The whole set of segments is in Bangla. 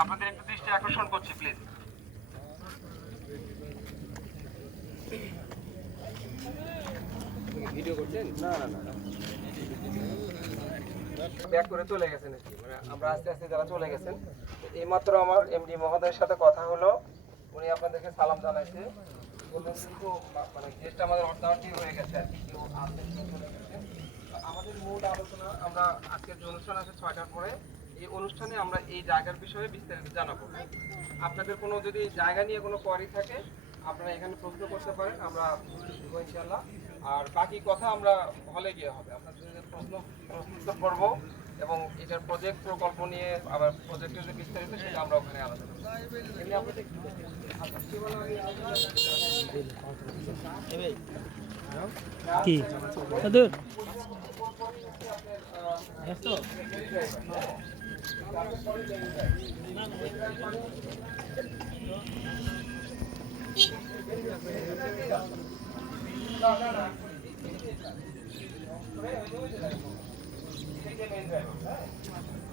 আপনাদের একটু দৃষ্টি আকর্ষণ করছি প্লিজ। ভিডিও করছেন? না না না, ব্যাক করে চলে গেছেন আর কি, মানে আমরা আস্তে আস্তে যারা চলে গেছেন। এইমাত্র আমার এমডি মহোদয়ের সাথে কথা হলো, উনি আপনাদেরকে সালাম জানাইছে, বললেন কিন্তু মানে গেস্ট আমাদের অর্ধাবধি হয়ে গেছে আর কি, কেউ আসেন চলে গেছে। আমাদের মূল আলোচনা, আমরা আজকের যে অনুষ্ঠান আছে 6টার পরে, এই অনুষ্ঠানে আমরা এই জায়গার বিষয়ে বিস্তারিত জানাবো। আপনাদের কোনো যদি জায়গা নিয়ে কোনো কোয়ারি থাকে আপনারা এখানে প্রশ্ন করতে পারেন, আমরা দেবো ইনশাআল্লাহ। আর বাকি কথা আমরা হলে গিয়ে হবে, আপনাদের প্রশ্ন প্রস্তুত করব এবং এটার প্রজেক্ট প্রকল্প নিয়ে আবার প্রজেক্টের যে বিস্তারিত সেটা আমরা ওখানে আলোচনা করব। কি দাদুর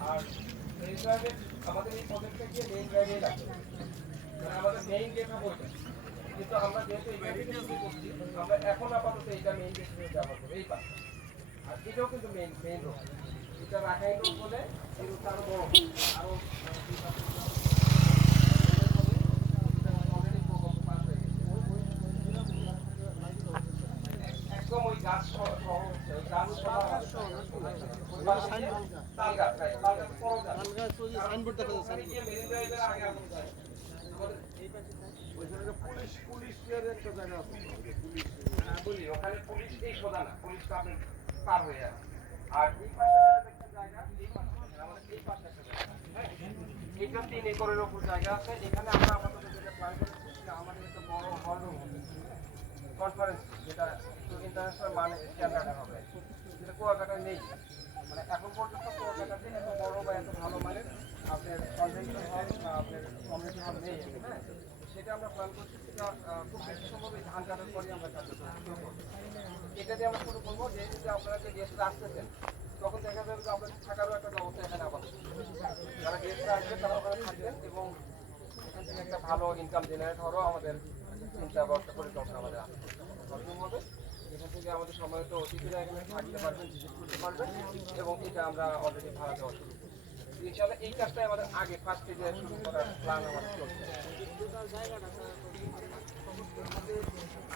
আর আমাদের এই প্রজেক্টটা গিয়ে মেইন ড্রাইভে লাগবে, আমাদের মেইন গেট হবে ওইটা, কিন্তু আমরা যেহেতু এই মেডিকেল করছি আমরা এখন আপাতত এইটা মেইন গেট নিয়ে যাবো এই পাশে। আর এটাও কিন্তু মেইন রোড, এটা রাখাই রোড বলে এই রোডটা আরো বড়, আরো একদম ওই গাছ বলি ওখানে পুলিশ এই সোজা না, পুলিশটা আপনি পার হয়ে যাবে। আর এই পাশে একটা জায়গা, আমাদের এই পাশে একটা জায়গা, হ্যাঁ, এটা 3 একরের উপর জায়গা আছে। এখানে আমরা আপাতত যেটা প্ল্যান করেছি সেটা আমাদের একটা বড় হল রুম হবে, কনফারেন্স, যেটা ইন্টারন্যাশনাল মানে স্ট্যান্ডার্ডে হবে, যেটা কুয়াকাটায় নেই। মানে এখন পর্যন্ত কুয়াকাটাতে এত বড় বা এত ভালো মানের আপনার কনভেনশন হল বা আপনার কমিউনিটি হল নেই, হ্যাঁ। সেটা আমরা প্ল্যান করছি, সেটা খুব বেশি সম্ভব এই ধান কাটার পরই আমরা কার্যক্রম শুরু করবো। এটা দিয়ে আমরা শুরু করবো, যে আপনারা যে গেস্টরা আসতেছেন তখন দেখা যাবে যে আপনাদের থাকারও একটা ব্যবস্থা এখানে আবার, যারা গেস্টরা আসবে তারা ওখানে থাকবেন এবং এখান থেকে একটা ভালো ইনকাম জেনারেট হওয়ারও আমাদের চিন্তা বা একটা পরিকল্পনা আমাদের আছে হবে। এখান থেকে আমাদের সময়ত অতিথিরা এখানে থাকতে পারবেন, ভিজিট করতে পারবেন এবং এটা আমরা অলরেডি ভাড়া দেওয়া শুরু করব ইনশাআল্লাহ। এই কাজটাই আমাদের আগে ফার্স্ট স্টেজে শুরু করার প্ল্যান আমাদের চলছে।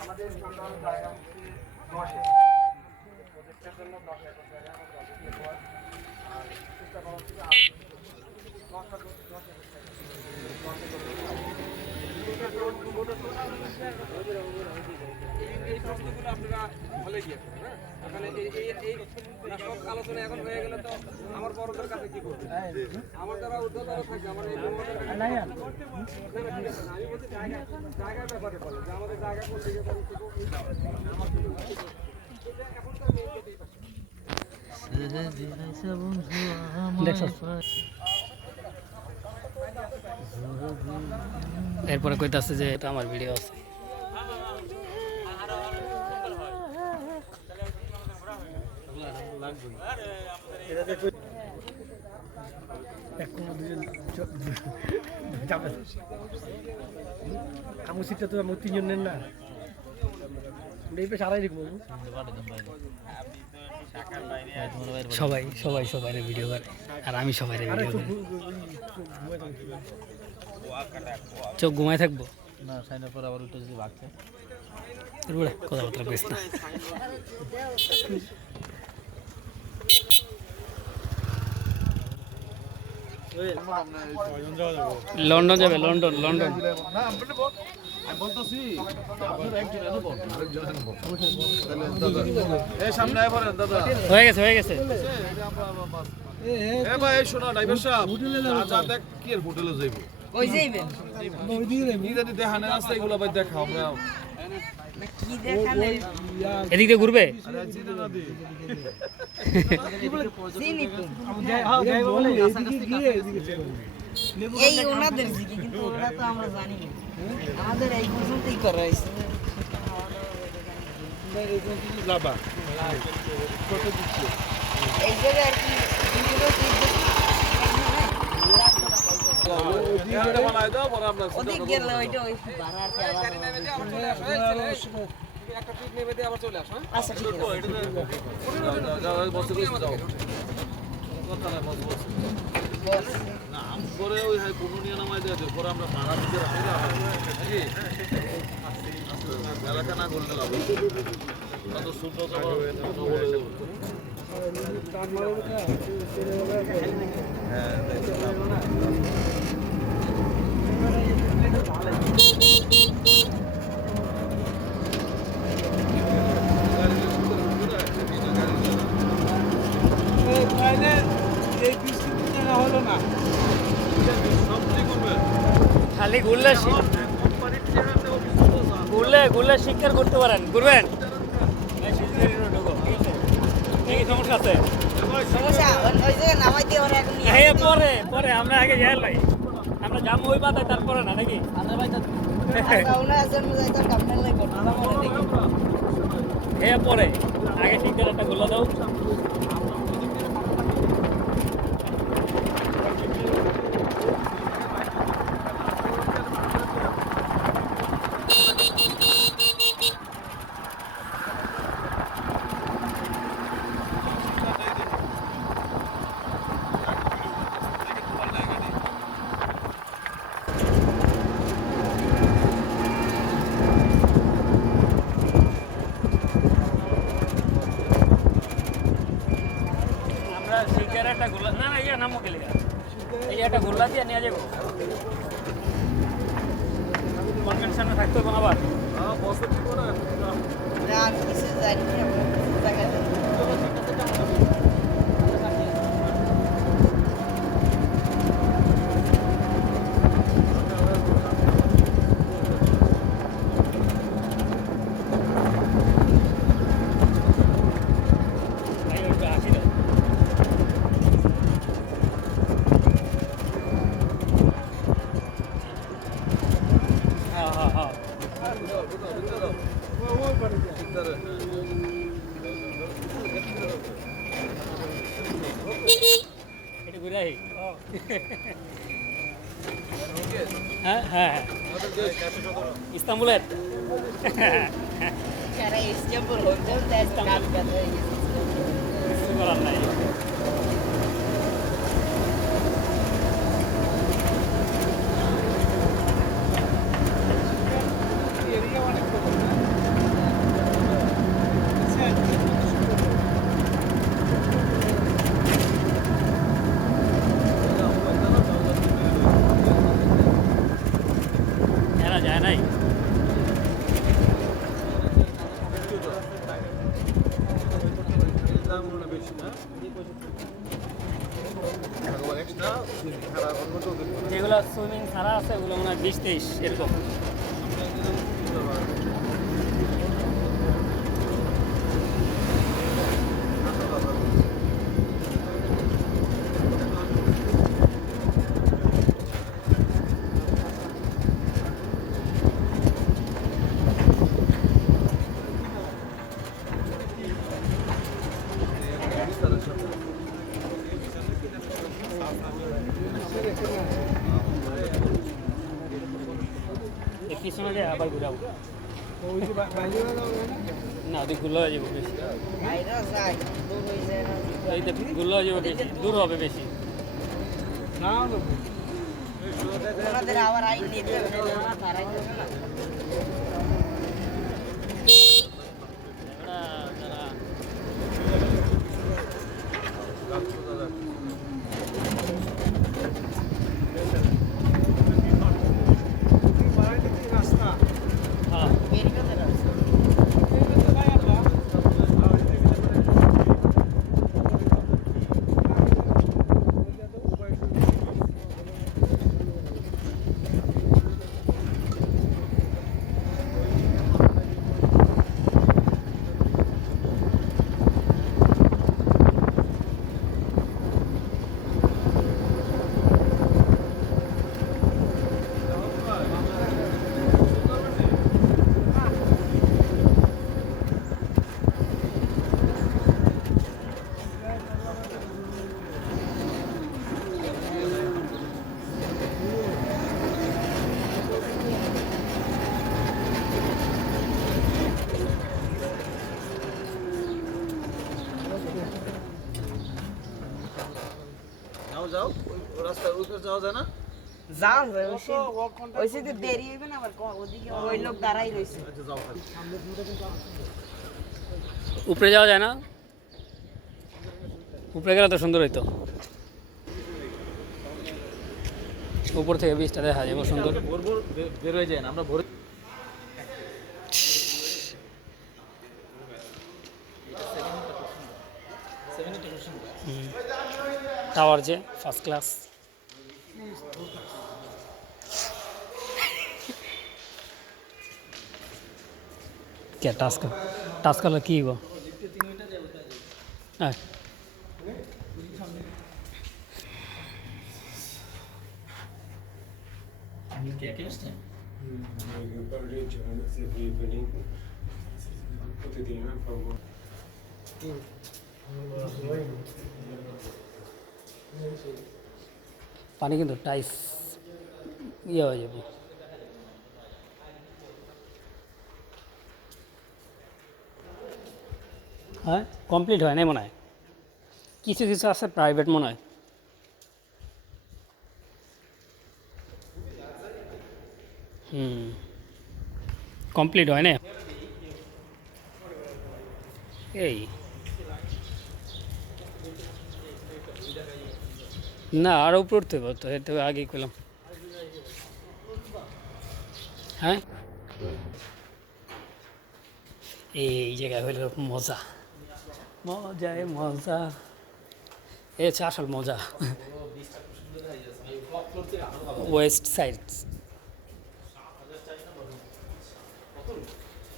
আমাদের টোটাল জায়গা হচ্ছে 10 একর, প্রজেক্টের জন্য 10 একর জায়গা আমরা আর চেষ্টা করা হচ্ছে আরো 10 একর এই প্রশ্নগুলো আপনারা হলে গিয়েছেন, হ্যাঁ, ওখানে এই সব আলোচনা এখন হয়ে গেলে তো আমার বড়দের কাছে কি করবে, আমার যারা উদ্যোক্তা থাকে আমার এই আমি বলছি জায়গার ব্যাপারে বলে যে আমাদের জায়গা করতে গিয়ে এরপরে কইতাছে যে এটা আমার ভিডিও আছে। আমার সিটটা তো আমার 3 জনের না, এই পেশ আড়াই দেখবো সবাই সবাই সবাই ভিডিও করে আর আমি সবাই ভিডিও করি। চোখ ঘুমায় থাকবো না, সাইনের পর আবার উল্টো যদি ভাগছে কথাবার্তা কইস না। লন্ডন যাবে, লন্ডন লন্ডন হয়ে গেছে হয়ে গেছে। এদিক দিয়ে ঘুরবে এই ওনাদের দিকে, কিন্তু ওরা তো আমরা জানি না, আমাদের এই পর্যন্তই করা হয়েছে। এই জায়গায় আর কি ওদিক গেলে ওইটা ওই ভাড়া আর কি আলাদা একটা পিক নেবে দিয়ে আবার চলে আসো আচ্ছা ঠিক আছে বস করে ওই হাই কোনো নিয়ে নামাই দেওয়া পরে আমরা ভাড়া দিতে রাখি নাকি এলাকা না করলে লাভ তো শুদ্ধ খালি ঘুরলে ঘুরলে শিক্ষার করতে পারেন ঘুরবেন কি সমস্যা আছে সমস্যা ওই জায়গায় নামাই দিয়ে ওরা এখন নিয়ে হ্যাঁ পরে পরে আমরা আগে যাই লাই আমরা যাবো ওই পাতায় তারপরে না নাকি আচ্ছা ওনা আছেন মুজাই তো কামনে লাই করতে না মনে দেখি হ্যাঁ পরে আগে শিক্ষার একটা গুলো দাও শিক্ষার একটা গোলা না না ইয়া নামো খেলে এই একটা গোলা দিয়ে নিয়ে যাবো কনভেনশনে থাকতে হবে আবার না আমি কিছু জানি না জায়গা এটা ঘুরে আহি হ্যাঁ হ্যাঁ ইস্তাম্বুলের সারা ইস্তাম্বুল হোটেল দেশ কাজ করে কিছু করার নাই এরা যায় নাই যেগুলো সুইমিং ছাড়া আছে ওগুলো মনে হয় 20-23 এরকম পিছনে যায় আবার ঘুরাবো না ওদিক ঘুরলে হয়ে যাবো বেশি বাইরে যায় দূর হয়ে যায় না এইটা ঘুরলে হয়ে যাবো বেশি দূর হবে বেশি ওনাদের আবার আইন নিতে হবে না তারাই দেবে না হ্যাঁ বেরিয়ে আছে রাস্তা ওই পাশে যাওয়া যায় না? যান যায় ওই সাইডে দেরি হইবে না আবার ওদিকে ওই লোক দাঁড়াই রইছে আচ্ছা যাও খালি। উপরে যাওয়া যায় না? উপরে গেলে তো সুন্দর হইতো। উপর থেকে বীজটা দেখা যাবে সুন্দর। ভোর ভোর বের হয়ে যায় না আমরা ভোরে টাওয়ার যে ফার্স্ট ক্লাস। কে টাস্ক টাস্ক করলে কি হইব? হ্যাঁ পানি কিন্তু টাইস ইয়ে হয়ে যাবে। হ্যাঁ কমপ্লিট হয় নাই মনে হয়, কিছু কিছু আছে প্রাইভেট মনে হয়। কমপ্লিট হয় না এই না আরও উপর উঠতে পারতো, এর থেকে আগেই করলাম। হ্যাঁ এই জায়গায় হইল মজা, মজায় মজা, এ হচ্ছে আসল মজা। ওয়েস্ট সাইড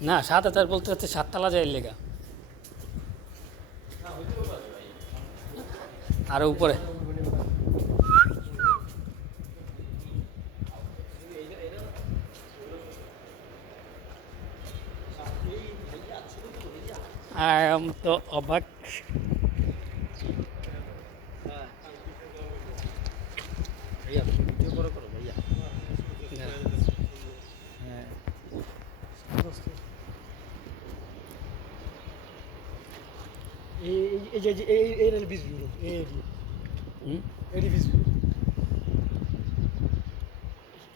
না 7,000 বলতে হচ্ছে 7 তলা যায় লেগা আরো উপরে। তো অবাক। ভাইয়া ভিডিও করে করো ভাইয়া। এই যে এই রেল বিচ ভিউ এই বিচ ভিউ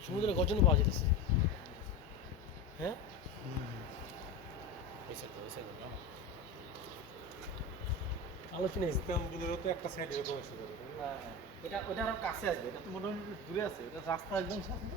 সমুদ্রের গর্জন পাওয়া যেতেছে। হ্যাঁ আলোচনা ইস্তাম্বুলেরও তো একটা সাইড এরকম এসে যাবে। এটা ওটা আরো কাছে আসবে, এটা তো মোটামুটি দূরে আছে, এটা রাস্তা একদম সামনে।